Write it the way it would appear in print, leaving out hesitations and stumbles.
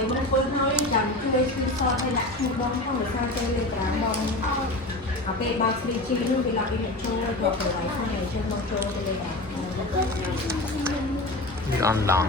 ហើយមិនធ្វើហើយចាំជួយស្គីសតឲ្យដាក់ឈ្មោះបងផងដោយសារទៅលេខតាបងអាពេលបើក 3G នោះវាដាក់ឲ្យចូលទៅប្រវត្តិហ្នឹងអញ្ចឹងមកចូលទៅលេខតា វាអន់ឡង